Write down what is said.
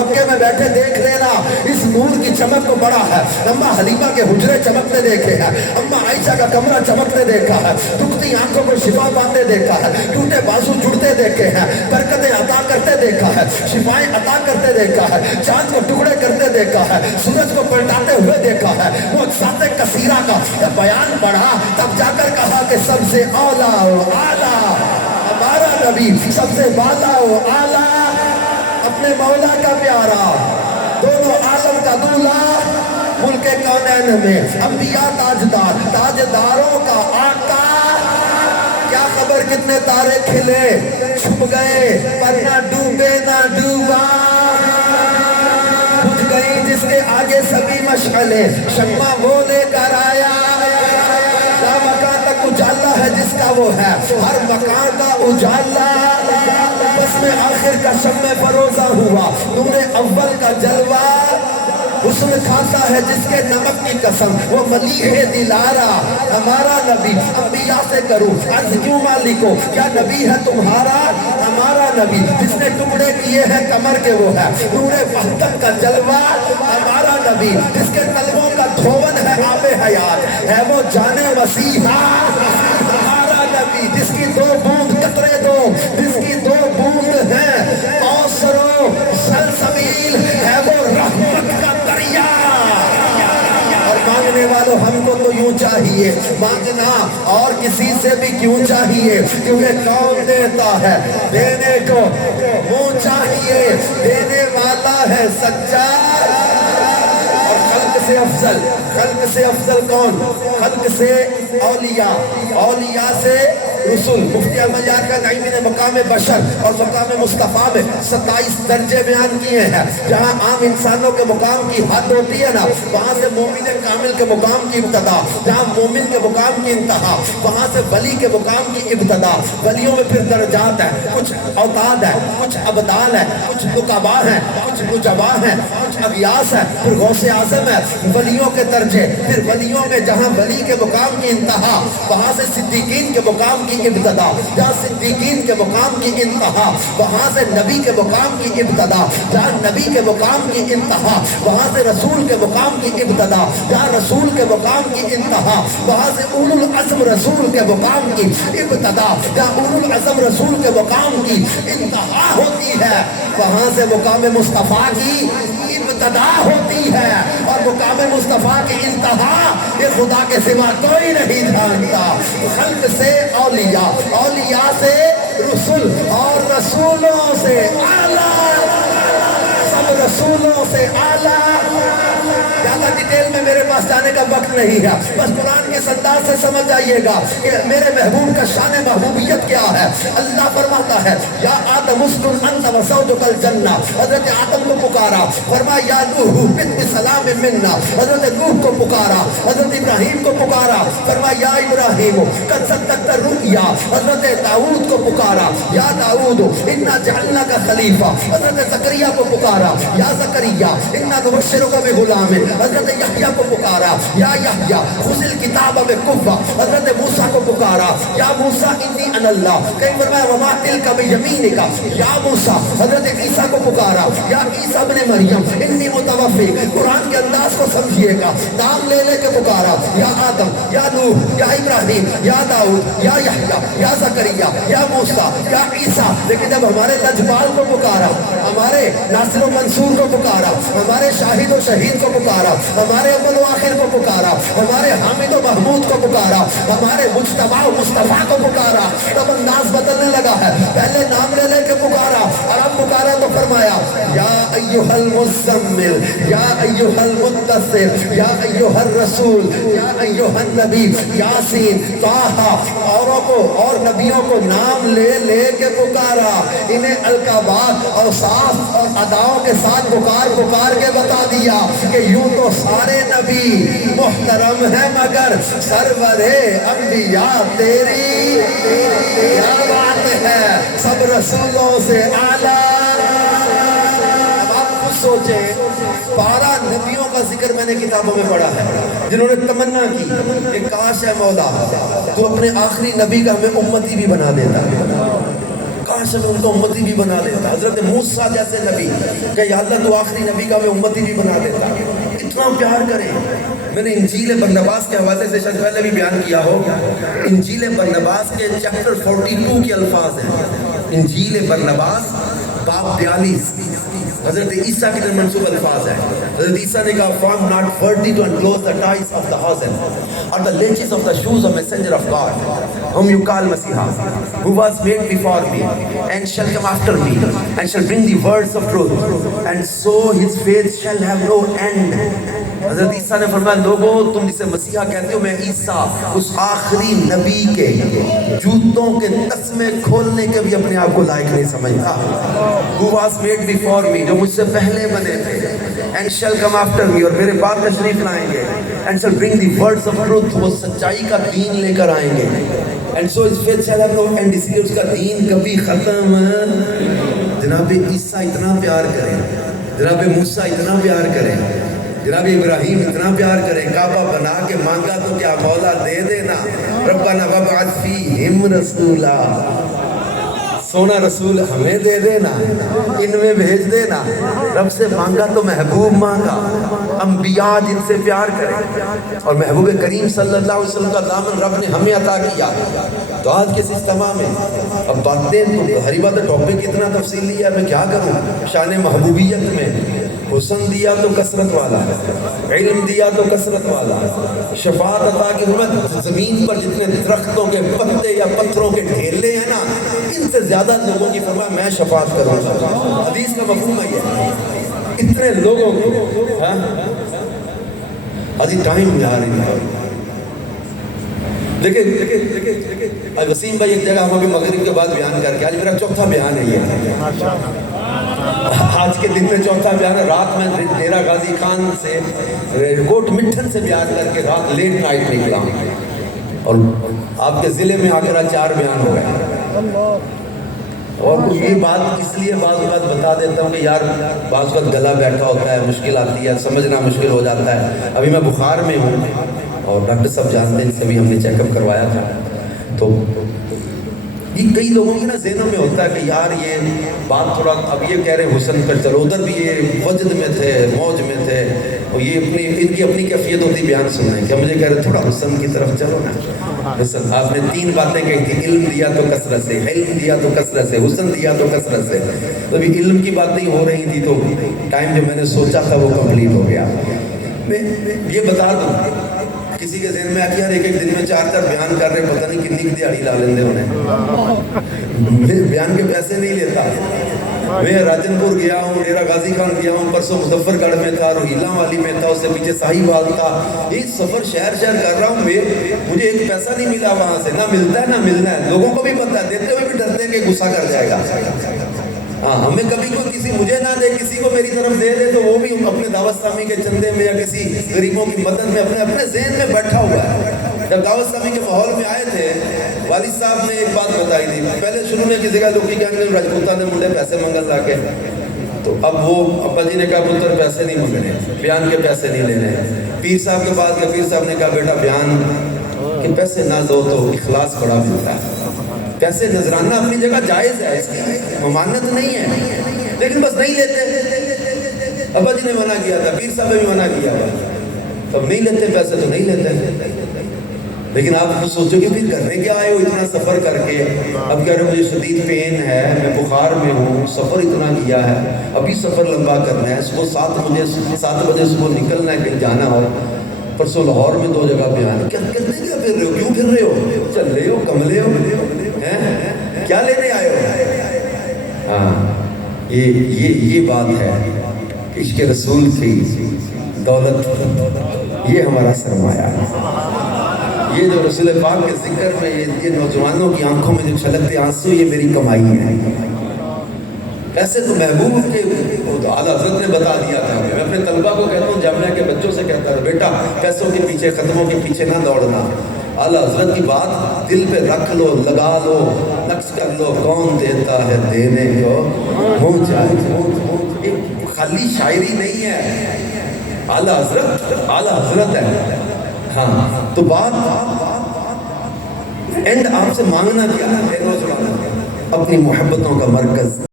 مکے میں بیٹھے دیکھ لینا اس نور کی چمک کو بڑا ہے. اماں حلیمہ کے حجرے چمکتے دیکھے ہیں, اماں عائشہ کا کمرہ چمکتے دیکھا ہے, دکھتی آنکھوں کو شفا پاتے دیکھا ہے, ٹوٹے بازو جڑتے دیکھے ہیں, برکتیں عطا کرتے دیکھا ہے, شفائیں عطا کرتے دیکھا ہے, چاند کو ٹکڑے کرتے دیکھا ہے, سورج کو پلٹاتے ہوئے دیکھا ہے. وہ سات کثیرہ کا بیان پڑھا تب جا کر کہا کہ سب سے اولا و اعلیٰ ہمارا نبی, سب سے بالا و اعلیٰ اپنے مولا کا پیارا, دونوں عالم کا دولا, ملک کونین میں انبیاء تاجدار, تاجداروں کا آقا. کیا خبر کتنے تارے کھلے چھپ گئے پر نہ ڈوبے نہ ڈوبا, بجھ گئی جس کے آگے سبھی مشعلیں, شمع وہ لے کر آیا. لا مکان تک اجالا ہے جس کا وہ ہے, ہر مکان کا اجالا. بس میں آخر کا شمع فروزہ ہوا, نور اول کا جلوہ. حسن کھاتا ہے جس کے نمک کی قسم, وہ ملیح دلارا ہمارا نبی. انبیاء سے کروں عرض کیوں مالکو, کیا نبی ہے تمہارا ہمارا نبی, جس نے ٹکڑے کیے ہیں کمر کے وہ ہے, نور وحدت کا جلوہ ہمارا نبی. جس کے قلبوں کا دھون ہے آب حیات, ہے وہ جان وسیحہ ہمارا نبی. جس کی دو بوند قطرے دو, جس کی دو بوند ہیں کوثر و سلسبیل, ہے وہ رحمت کا دریا. اور مانگنے والوں ہم کو تو یوں چاہیے, مانگنا اور کسی سے بھی کیوں چاہیے, کیونکہ کون دیتا ہے دینے کو منہ چاہیے, دینے والا ہے سچا. اور خلق سے افضل کون, خلق سے اولیاء, اولیاء سے رسول. مفتی احمد یار کا نعیمی نے مقام بشر اور مقام مصطفیٰ میں 27 درجے بیان کیے ہیں. جہاں عام انسانوں کے مقام کی حد ہوتی ہے نا, وہاں سے مومن کامل کے مقام کی ابتدا, جہاں مومن کے مقام کی انتہا, وہاں سے ولی کے مقام کی ابتدا. ولیوں میں پھر درجات ہیں, کچھ اوتاد ہے, کچھ ابدال ہے, کچھ نقبا ہیں, کچھ نجبا ہیں, کچھ اغیاث ہے, پھر غوث اعظم ہے. ولیوں کے درجے, پھر ولیوں میں جہاں ولی کے مقام کی انتہا, وہاں سے صدیقین کے مقام کی ابتدا, جہاں صدیقین کے مقام کی انتہا, وہاں سے نبی کے مقام کی ابتدا, جہاں نبی کے مقام کی انتہا, وہاں سے رسول کے مقام کی ابتدا, جہاں رسول کے مقام کی انتہا, وہاں سے اولو العزم رسول کے مقام کی ابتدا, جہاں اولو العزم رسول کے مقام کی انتہا ہوتی ہے, وہاں سے مقام مصطفیٰ کی ابتدا ہوتی ہے. اور مقام مصطفیٰ کی انتہا یہ خدا کے سوا کوئی نہیں جانتا. خلق سے اولیاء, اولیاء سے رسول, اور رسولوں سے اعلیٰ, سب رسولوں سے اعلیٰ. زیادہ ڈیٹیل میں میرے پاس جانے کا وقت نہیں ہے, بس قرآن کے انداز سے سمجھ جائیے گا کہ میرے محبوب کا شان محبوبیت کیا ہے. اللہ فرماتا ہے یا آدم اسکن انت وزوجک الجنہ, حضرت آدم کو پکارا, فرمایا یا نوح بسلام منا, حضرت نوح کو پکارا, حضرت ابراہیم کو پکارا, فرمایا یا ابراہیم قد صدقت الرؤیا, حضرت داؤد کو پکارا, یا داؤد انا جعلناک خلیفہ, حضرت زکریا کو پکارا, یا زکریا انا نبشرک بغلام, حضرت یحییٰ کو پکارا, یا یحییٰ خذ الکتاب بقوہ, حضرت موسیٰ کو پکارا, یا موسیٰ انی انا اللہ, کہیں فرمایا وما تلک بیمینک, یا موسیٰ, حضرت عیسیٰ کو پکارا, یا عیسیٰ ابن مریم انی متوفی. قرآن کے انداز کو سمجھیے گا, نام لے لے کے پکارا, یا آدم, یا نوح, یا ابراہیم, یا داؤد, یا یحییٰ, یا زکریا, یا موسیٰ, یا عیسیٰ. لیکن جب ہمارے لجپال کو پکارا, ہمارے ناصر و منصور کو پکارا, ہمارے شاہد و شہید کو پکارا, ہمارے اول و آخر کو پکارا, ہمارے حامد و محمود کو پکارا, ہمارے مجتبی و مصطفیٰ کو پکارا, تب انداز بدلنے لگا ہے. پہلے نام لے لے کے پکارا, اور اب پکارا تو فرمایا یا ایھا المزمل, یا ایھا المدثر, یا ایھا الرسول, یا ایھا النبی, یاسین, طٰہٰ. اوروں کو اور نبیوں کو نام لے لے کے پکارا, انہیں القابات, اوصاف اور اداؤں کے ساتھ پکار پکار کے بتا دیا کہ یوں تو سارے نبی محترم ہیں مگر سرور انبیاء تیری کیا بات ہے, سب رسولوں سے اعلیٰ. اب آپ خود سوچیں, 12 نبیوں کا ذکر میں نے کتابوں میں پڑھا ہے جنہوں نے تمنا کی کہ کاش ہے مولا تو اپنے آخری نبی کا ہمیں امتی بھی بنا دیتا. کاش میں ان کا امتی بھی بنا دیتا. حضرت موسیٰ جیسے نبی کہ یا اللہ تو آخری نبی کا میں امتی بھی بنا دیتا. اتنا پیار کریں. میں نے انجیل برنباس کے حوالے سے شاید پہلے بھی بیان کیا ہو. انجیل برنباس کے چیپٹر 42 کے الفاظ ہیں. انجیل برنباس باب 42 حضرت عیسیٰ کی طرف منسوب الفاظ ہیں. حضرت عیسیٰ نے کہا "Form not worthy to unclose the ties of the hosen or the laces of the shoes of messenger of God, whom you call Messiah, who was made before me, and shall come after me, and shall bring the words of truth, and so his faith shall have no end." حضرت عیسیٰ نے فرمایا لوگوں تم جسے مسیحا کہتے ہو میں عیسیٰ اس آخری نبی کے جوتوں کے تسمے کھولنے کے بھی اپنے آپ کو لائق نہیں سمجھتا. Who was made before me جو مجھ سے پہلے بنے تھے. And shall come after me اور میرے بعد تشریف لائیں گے. And shall bring the words of truth وہ سچائی کا دین لے کر آئیں گے. And so his faith shall have no end اس لیے اس کا دین کبھی ختم. جناب عیسیٰ اتنا پیار کریں, جناب موسیٰ اتنا پیار کریں, جناب ابراہیم اتنا پیار کریں, کعبہ بنا کے مانگا تو کیا مولا دے دینا. ربنا وابعث فیہم رسولا, سونا رسول ہمیں دے دینا, ان میں بھیج دینا. رب سے مانگا تو محبوب مانگا, انبیاء جن سے پیار کریں, اور محبوب کریم صلی اللہ علیہ وسلم کا دامن رب نے ہمیں عطا کیا. تو آج کے اجتماع میں اب باتیں تو ہری بات ٹاپک اتنا تفصیلی ہے, میں کیا کروں. شان محبوبیت میں حسن دیا تو کثرت والا, علم دیا تو کثرت والا, شفاعت عطا کی حرمت. زمین پر جتنے درختوں کے پتے یا پتھروں کے ڈھیلے ہیں نا, ان سے زیادہ لوگوں کی فرمایا میں شفاعت کروں گا. حدیث کا مفہوم ہے یہ. اتنے لوگوں کو ابھی ٹائم بھی آ رہی ہے. دیکھیں وسیم بھائی ایک جگہ ہم ابھی مغرب کے بعد بیان کر کے, آج میرا چوتھا بیان ہے یہ. آج کے دن میں چوتھا بیان ہے. رات میں ڈیرہ غازی خان سے کوٹ مٹھن سے بیان کر کے رات لیٹ نائٹ نکلا, اور آپ کے ضلع میں آ کر 4 بیان ہو گئے. اور یہ بات اس لیے بعض اوقات بتا دیتا ہوں کہ یار بعض وقت گلا بیٹھا ہوتا ہے, مشکل آتی ہے, سمجھنا مشکل ہو جاتا ہے. ابھی میں بخار میں ہوں اور ڈاکٹر صاحب جانتے ہیں, سبھی ہم نے چیک اپ کروایا تھا. تو یہ کئی لوگوں کے نا ذہنوں میں ہوتا ہے کہ یار یہ بات تھوڑا, اب یہ کہہ رہے ہیں حسن پر چلو, ادھر بھی یہ وجد میں تھے, موج میں تھے, اور یہ اپنی ان کی اپنی کیفیت ہوتی بیان سننے کہ مجھے کہہ رہے تھوڑا حسن کی طرف چلو نا. حسن آپ نے 3 باتیں کہی تھی, علم دیا تو کثرت سے, علم دیا تو کثرت سے, حسن دیا تو کثرت سے. تو ابھی علم کی باتیں ہو رہی تھی تو ٹائم جو میں نے سوچا تھا وہ کمپلیٹ ہو گیا. میں یہ بتا دوں, کسی کے ذہن میں آتی ہے ایک دن میں 4 بیان کر رہے, پتہ نہیں کتنی دیہڑی لا لیندے انہیں. بیان کے پیسے نہیں لیتا. میں راجن پور گیا ہوں, ڈیرہ غازی خان گیا ہوں, پرسوں مظفر گڑھ میں تھا, روہیلا والی میں تھا, اس سے پیچھے ساہیوال تھا. یہ سفر شہر کر رہا ہوں. مجھے ایک پیسہ نہیں ملا وہاں سے, نہ ملتا ہے نہ ملنا ہے. لوگوں کو بھی پتہ ہے, دیتے ہوئے بھی ڈرتے ہیں کہ غصہ کر جائے گا. ہاں ہمیں کبھی کوئی کسی مجھے نہ دے, کسی کو میری طرف دے دے, تو وہ بھی اپنے دعوت اسلامی کے چندے میں یا کسی غریبوں کی مدد میں اپنے ذہن میں بیٹھا ہوا ہے. جب دعوت اسلامی کے ماحول میں آئے تھے, والد صاحب نے ایک بات بتائی تھی. پہلے شروع میں کسی کا لوکی کہنے راجپوتہ نے منڈے پیسے منگل لا کے, تو اب وہ ابا جی نے کہا پتر پیسے نہیں منگنے, بیان کے پیسے نہیں لینے. پیر صاحب کے پاس گئے, پیر صاحب نے کہا بیٹا بیان کے پیسے نہ دو تو اخلاص بڑا ملتا ہے. پیسے نذرانہ اپنی جگہ جائز ہے, اس کی ممانعت نہیں ہے, لیکن بس نہیں لیتے. ابا جی نے منع کیا تھا, پیر صاحب نے بھی منع کیا تھا. اب نہیں لیتے پیسے تو نہیں لیتے. لیکن آپ کو سوچو کہ پھر کرنے کیا آئے ہو اتنا سفر کر کے. اب کہہ رہے مجھے شدید پین ہے, میں بخار میں ہوں, سفر اتنا کیا ہے, ابھی سفر لمبا کرنا ہے, صبح 7 بجے صبح نکلنا ہے, کہیں جانا ہو. پرسوں لاہور میں 2 جگہ بیان. کیا کرنے کیا پھر رہے ہو, کیوں پھر رہے ہو, چل رہے ہو, کملے ہو, کیا لینے آئے ہو. ہاں یہ بات ہے. عشق رسول کی دولت, یہ ہمارا سرمایہ ہے. یہ جو رسول پاک کے ذکر میں یہ نوجوانوں کی آنکھوں میں جو چھلکتے آنسو, یہ میری کمائی ہے. ایسے تو محبوب کے اعلیٰ حضرت نے بتا دیا تھا. میں اپنے طلبہ کو کہتا ہوں, جامعہ کے بچوں سے کہتا ہوں, بیٹا پیسوں کے پیچھے, ختموں کے پیچھے نہ دوڑنا. اعلیٰ حضرت کی بات دل پہ رکھ لو, لگا لو, نقش کر لو. کون دیتا ہے دینے کو منہ چاہے. خالی شاعری نہیں ہے, اعلیٰ حضرت ہے. ہاں تو بات اینڈ آپ سے مانگنا کیا ہے, اپنی محبتوں کا مرکز